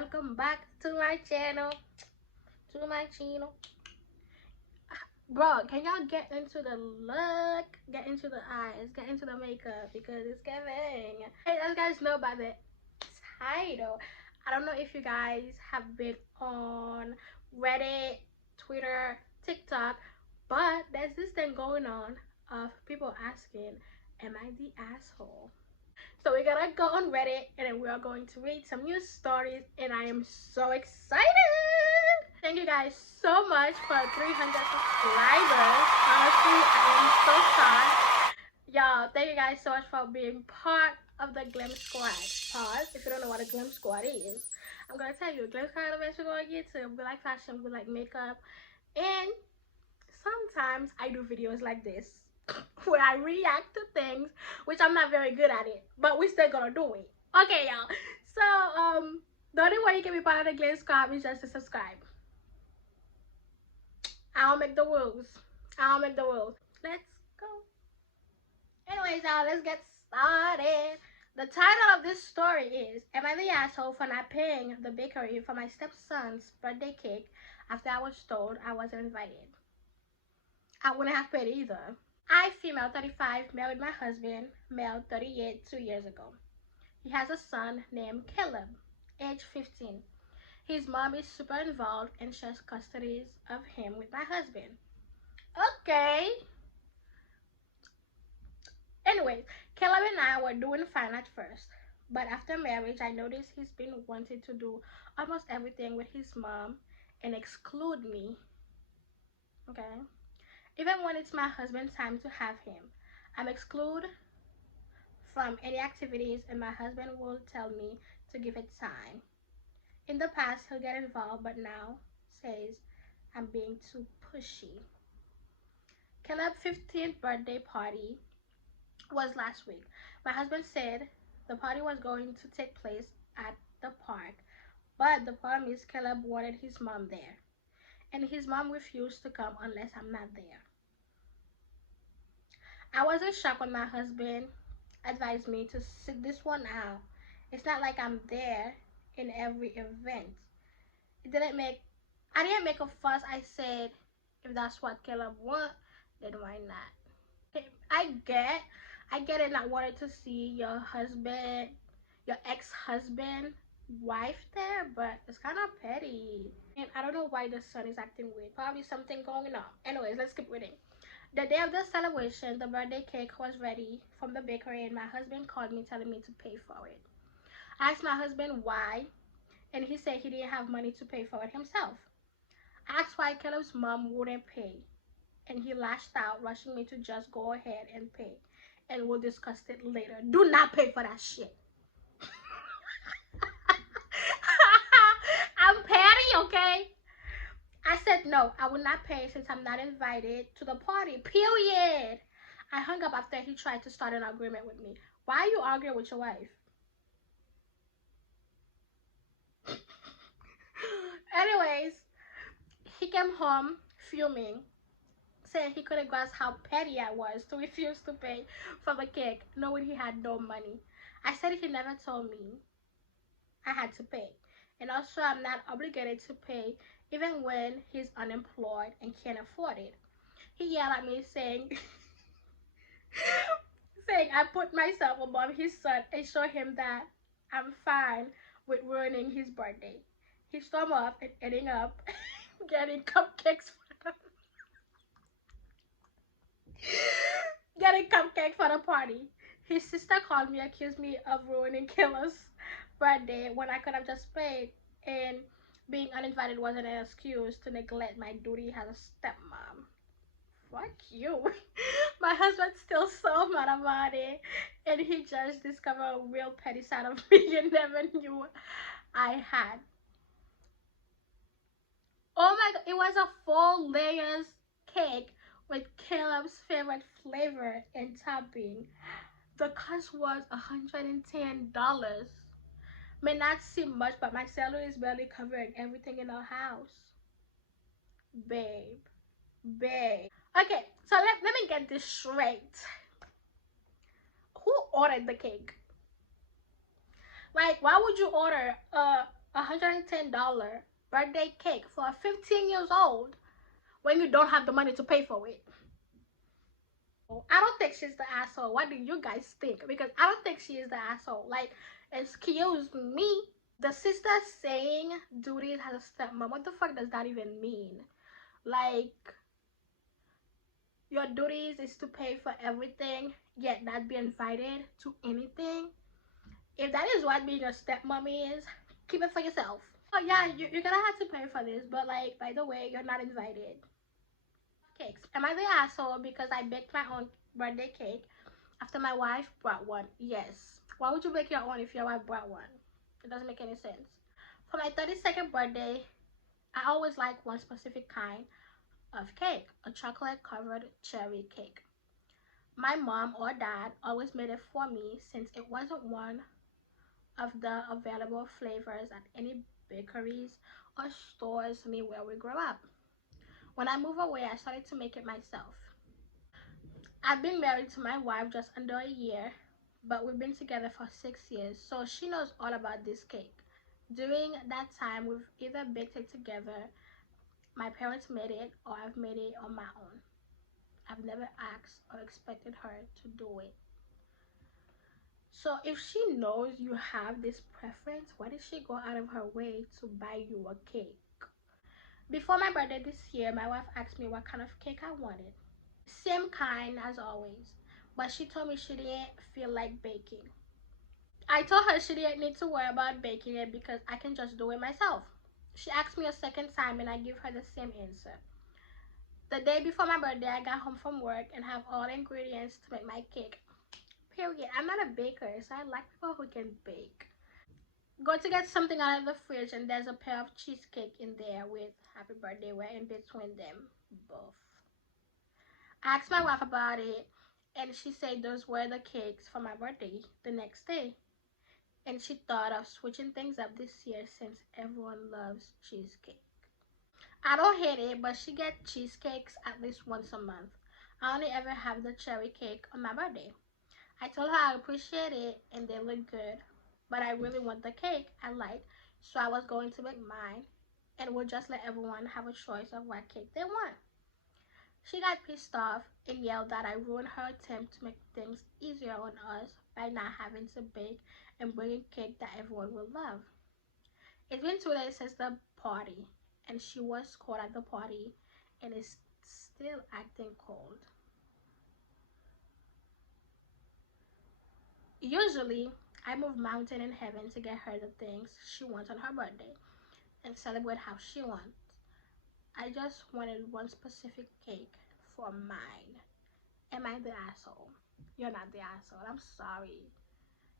welcome back to my channel. Bro, can y'all get into the look, get into the eyes, get into the makeup, because it's giving. Hey, as you guys know by the title, I don't know if you guys have been on Reddit, Twitter, TikTok, but there's this thing going on of people asking, am I the asshole? So we're gonna go on Reddit and then we are going to read some news stories, and I am so excited. Thank you guys so much for 300 subscribers. Honestly, I am so shocked. Y'all, thank you guys so much for being part of the Glam Squad. Pause if you don't know what a Glam Squad is. I'm gonna tell you, Glam Squad is eventually gonna get to. We like fashion, we like makeup, and sometimes I do videos like this where I react to things, which I'm not very good at it, but we still gonna do it. Okay, y'all. So the only way you can be part of the Glam Squad is just to subscribe. I don't make the rules. Let's go. Anyways, y'all, let's get started. The title of this story is, am I the asshole for not paying the bakery for my stepson's birthday cake after I was told I wasn't invited? I wouldn't have paid either. I, female 35, married my husband, male 38, 2 years ago. He has a son named Caleb, age 15. His mom is super involved and shares custody of him with my husband. Okay. Anyways, Caleb and I were doing fine at first, but after marriage, I noticed he's been wanting to do almost everything with his mom and exclude me. Okay. Even when it's my husband's time to have him, I'm excluded from any activities, and my husband will tell me to give it time. In the past, he'll get involved, but now says I'm being too pushy. Caleb's 15th birthday party was last week. My husband said the party was going to take place at the park, but the problem is Caleb wanted his mom there, and his mom refused to come unless I'm not there. I was in shock when my husband advised me to sit this one out. It's not like I'm there in every event. I didn't make a fuss. I said, if that's what Caleb wants, then why not? I get it, not wanting to see your husband, your ex-husband wife there, but it's kind of petty. And I don't know why the son is acting weird. Probably something going on. Anyways, let's keep reading. The day of the celebration, the birthday cake was ready from the bakery, and my husband called me telling me to pay for it. I asked my husband why, and he said he didn't have money to pay for it himself. I asked why Caleb's mom wouldn't pay, and he lashed out, rushing me to just go ahead and pay, and we'll discuss it later. Do not pay for that shit. I'm petty, okay? I said no, I will not pay since I'm not invited to the party, period. I hung up after he tried to start an argument with me. Why are you arguing with your wife? Anyways, he came home fuming, saying he couldn't grasp how petty I was to refuse to pay for the cake, knowing he had no money. I said he never told me I had to pay, and also I'm not obligated to pay even when he's unemployed and can't afford it. He yelled at me saying I put myself above his son and show him that I'm fine with ruining his birthday. He stormed off and ending up getting cupcakes for the party. His sister called me, accused me of ruining Killer's birthday when I could have just paid, and being uninvited wasn't an excuse to neglect my duty as a stepmom. Fuck you. My husband's still so mad about it, and he just discovered a real petty side of me and never knew I had. Oh my god, it was a 4 layers cake with Caleb's favorite flavor and topping. The cost was $110. May not seem much, but my salary is barely covering everything in our house. Babe. Okay, so let me get this straight. Who ordered the cake? Like, why would you order a $110 birthday cake for a 15 years old when you don't have the money to pay for it. I don't think she's the asshole. What do you guys think? Because I don't think she is the asshole. Like, excuse me. The sister saying duties has a stepmom. What the fuck does that even mean? Like, your duties is to pay for everything, yet not be invited to anything. If that is what being a stepmom is, keep it for yourself. Oh yeah, you're gonna have to pay for this, but like, by the way, you're not invited. Cakes. Am I the asshole because I baked my own birthday cake after my wife brought one? Yes. Why would you bake your own if your wife brought one? It doesn't make any sense. For my 32nd birthday, I always like one specific kind of cake, a chocolate covered cherry cake. My mom or dad always made it for me since it wasn't one of the available flavors at any bakeries or stores near where we grew up. When I moved away, I started to make it myself. I've been married to my wife just under a year, but we've been together for 6 years, so she knows all about this cake. During that time, we've either baked it together, my parents made it, or I've made it on my own. I've never asked or expected her to do it. So if she knows you have this preference, why did she go out of her way to buy you a cake? Before my birthday this year, my wife asked me what kind of cake I wanted. Same kind as always, but she told me she didn't feel like baking. I told her she didn't need to worry about baking it because I can just do it myself. She asked me a second time and I give her the same answer. The day before my birthday, I got home from work and have all the ingredients to make my cake. Period. I'm not a baker, so I like people who can bake. Go to get something out of the fridge and there's a pair of cheesecake in there with happy birthday right in between them both. I asked my wife about it and she said those were the cakes for my birthday the next day. And she thought of switching things up this year since everyone loves cheesecake. I don't hate it, but she gets cheesecakes at least once a month. I only ever have the cherry cake on my birthday. I told her I appreciate it and they look good, but I really want the cake I like, so I was going to make mine and would just let everyone have a choice of what cake they want. She got pissed off and yelled that I ruined her attempt to make things easier on us by not having to bake and bring a cake that everyone will love. It's been 2 days since the party, and she was cold at the party and is still acting cold. Usually, I move mountain and heaven to get her the things she wants on her birthday and celebrate how she wants. I just wanted one specific cake for mine. Am I the asshole? You're not the asshole. I'm sorry.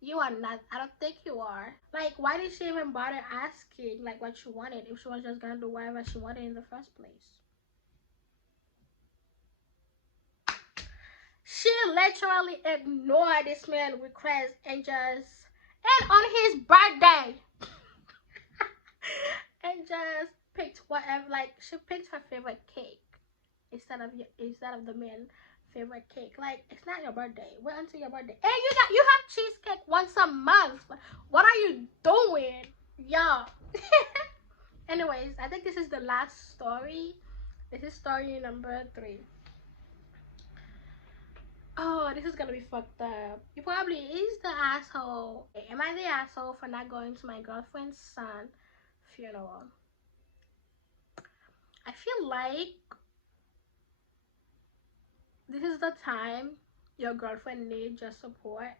You are not. I don't think you are. Like, why did she even bother asking, like, what you wanted if she was just gonna do whatever she wanted in the first place? She literally ignored this man's request and on his birthday, and just picked whatever. Like, she picked her favorite cake instead of the man's favorite cake. Like, it's not your birthday. Wait until your birthday. And you have cheesecake once a month. What are you doing, y'all? Anyways, I think this is the last story. This is story number 3. Oh, this is gonna be fucked up. You probably is the asshole. Am I the asshole for not going to my girlfriend's son funeral? I feel like this is the time your girlfriend needs your support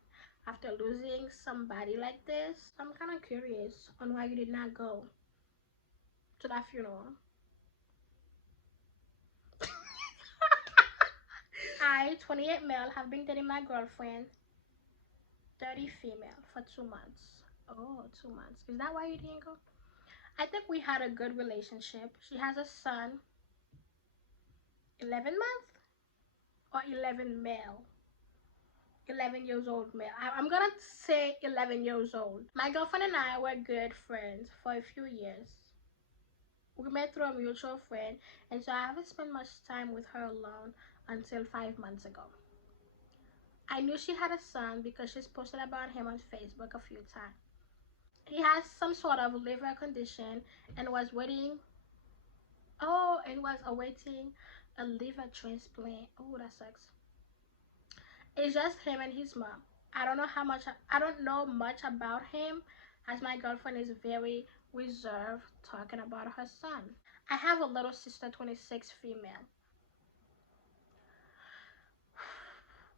after losing somebody like this. I'm kind of curious on why you did not go to that funeral. I, 28 male, have been dating my girlfriend, 30 female, for 2 months. Oh, 2 months. Is that why you didn't go? I think we had a good relationship. She has a son, 11 months or 11 male. 11 years old male. I'm gonna say 11 years old. My girlfriend and I were good friends for a few years. We met through a mutual friend, and so I haven't spent much time with her alone until 5 months ago. I knew she had a son because she's posted about him on Facebook a few times. He has some sort of liver condition and was waiting. Oh, and was awaiting a liver transplant. Oh, that sucks. It's just him and his mom. I don't know much about him, as my girlfriend is very reserved talking about her son. I have a little sister, 26, female.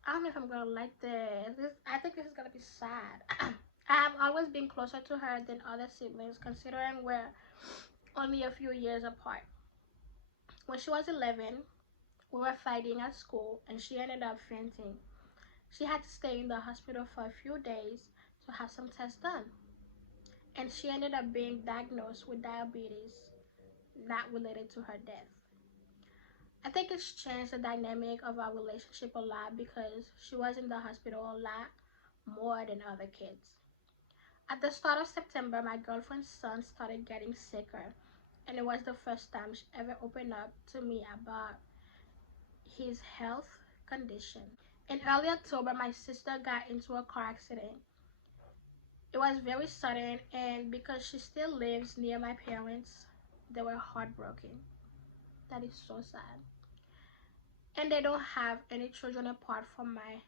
I don't know if I'm gonna like this. I think this is gonna be sad. I have always been closer to her than other siblings, considering we're only a few years apart. When she was 11, we were fighting at school and she ended up fainting. She had to stay in the hospital for a few days to have some tests done. And she ended up being diagnosed with diabetes, not related to her death. I think it's changed the dynamic of our relationship a lot because she was in the hospital a lot more than other kids. At the start of September, my girlfriend's son started getting sicker, and it was the first time she ever opened up to me about his health condition. In early October, my sister got into a car accident. It was very sudden, and because she still lives near my parents, they were heartbroken. That is so sad. And they don't have any children apart from my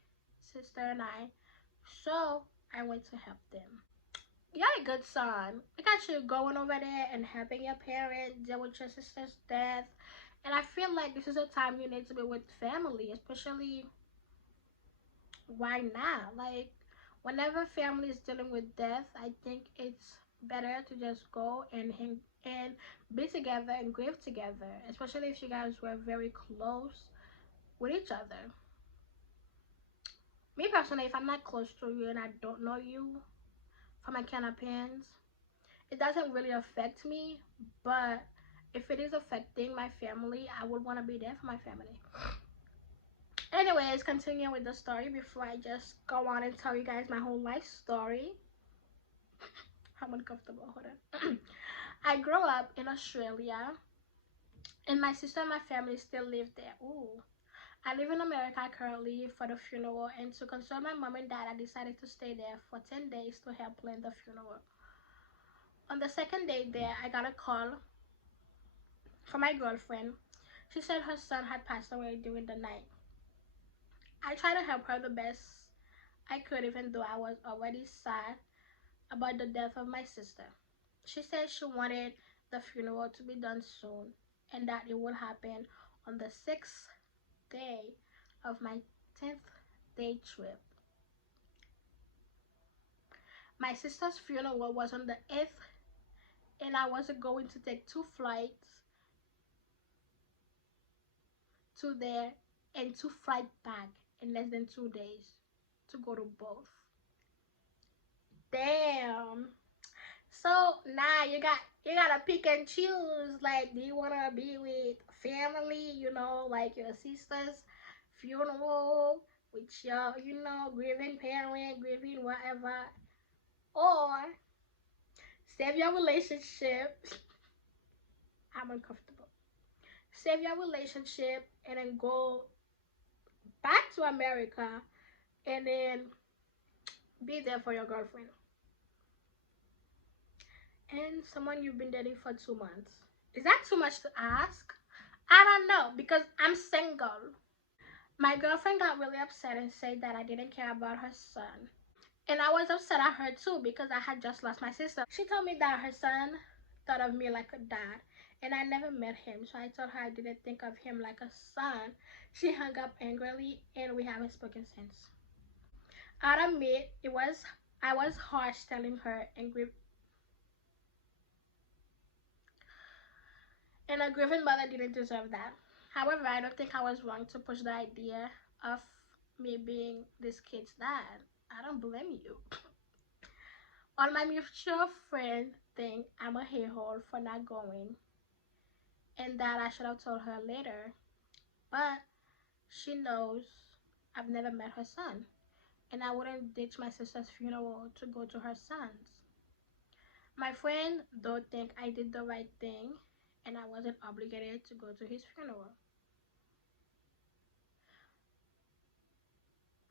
sister and I, so I went to help them. You're a good son. I got you going over there and helping your parents deal with your sister's death. And I feel like this is a time you need to be with family, especially why not? Like, whenever family is dealing with death, I think it's better to just go and hang and be together and grieve together, especially if you guys were very close with each other. Me personally, if I'm not close to you and I don't know you from a can of pants, it doesn't really affect me. But if it is affecting my family, I would want to be there for my family. Anyways, continuing with the story before I just go on and tell you guys my whole life story. I'm uncomfortable. Hold on. I grew up in Australia, and my sister and my family still live there. Ooh. I live in America currently for the funeral, and to console my mom and dad, I decided to stay there for 10 days to help plan the funeral. On the second day there, I got a call from my girlfriend. She said her son had passed away during the night. I tried to help her the best I could, even though I was already sad about the death of my sister. She said she wanted the funeral to be done soon and that it would happen on the 6th day of my 10th day trip. My sister's funeral was on the 8th, and I was going to take 2 flights to there and 2 flights back in less than 2 days to go to both. Damn. So now you gotta pick and choose. Like, do you wanna be with family, like your sister's funeral with your, grieving parent, grieving whatever, or save your relationship. I'm uncomfortable. Save your relationship and then go back to America and then be there for your girlfriend and someone you've been dating for 2 months. Is that too much to ask? I don't know, because I'm single. My girlfriend got really upset and said that I didn't care about her son. And I was upset at her too because I had just lost my sister. She told me that her son thought of me like a dad, and I never met him, so I told her I didn't think of him like a son. She hung up angrily and we haven't spoken since. I'll admit I was harsh telling her and a grieving mother didn't deserve that. However, I don't think I was wrong to push the idea of me being this kid's dad. I don't blame you. On my mutual friend think I'm a a-hole for not going, and that I should have told her later. But she knows I've never met her son, and I wouldn't ditch my sister's funeral to go to her son's. My friend don't think I did the right thing, and I wasn't obligated to go to his funeral.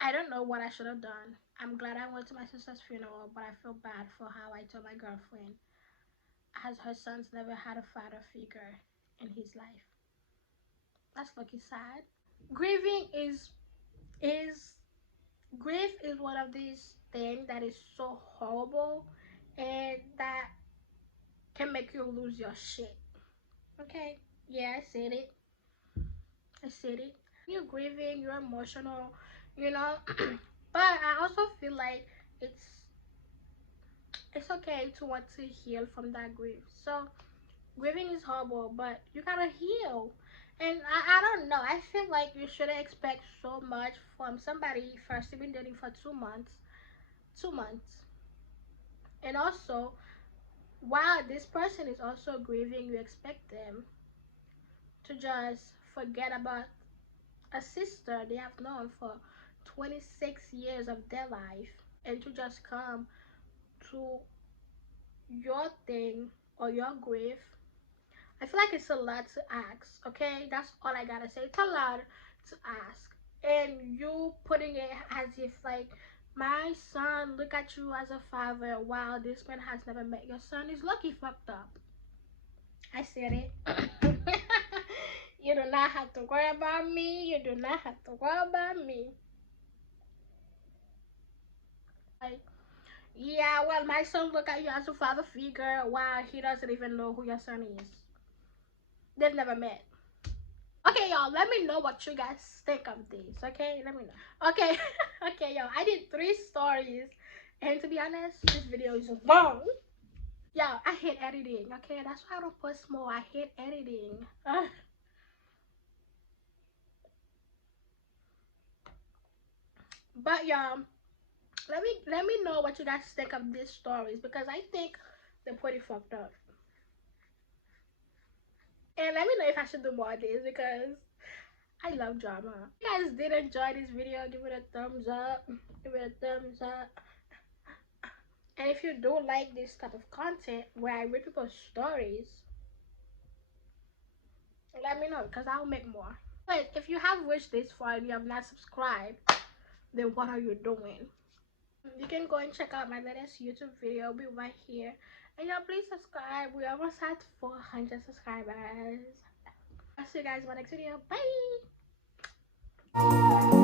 I don't know what I should have done. I'm glad I went to my sister's funeral, but I feel bad for how I told my girlfriend, as her son's never had a father figure in his life. That's fucking sad. Grieving is grief is one of these things that is so horrible and that can make you lose your shit. Okay? Yeah, I said it. I said it. You're grieving, you're emotional, you know. But I also feel like it's it's okay to want to heal from that grief. So grieving is horrible, but you gotta heal. And I don't know. I feel like you shouldn't expect so much from somebody first you've been dating for 2 months. 2 months. And also, while this person is also grieving, you expect them to just forget about a sister they have known for 26 years of their life and to just come to your thing or your grief. I feel like it's a lot to ask, okay? That's all I gotta say. It's a lot to ask. And you putting it as if like, my son, look at you as a father. Wow, this man has never met your son. Is lucky fucked up. I said it. You do not have to worry about me. You do not have to worry about me. Like, yeah, well, my son look at you as a father figure. Wow, he doesn't even know who your son is. They've never met. Okay, y'all, let me know what you guys think of this. Okay, let me know. Okay, okay, y'all, I did 3 stories, and to be honest, this video is long. Yeah, I hate editing. Okay, that's why I don't post more. I hate editing. But y'all, let me know what you guys think of these stories because I think they're pretty fucked up. And let me know if I should do more of these because I love drama. If you guys did enjoy this video, give it a thumbs up. Give it a thumbs up. And if you do like this type of content where I read people's stories, let me know because I'll make more. But if you have wished this far and you have not subscribed, then what are you doing? You can go and check out my latest YouTube video. It'll be right here. And y'all please subscribe. We almost at 400 subscribers. I'll see you guys in my next video. Bye!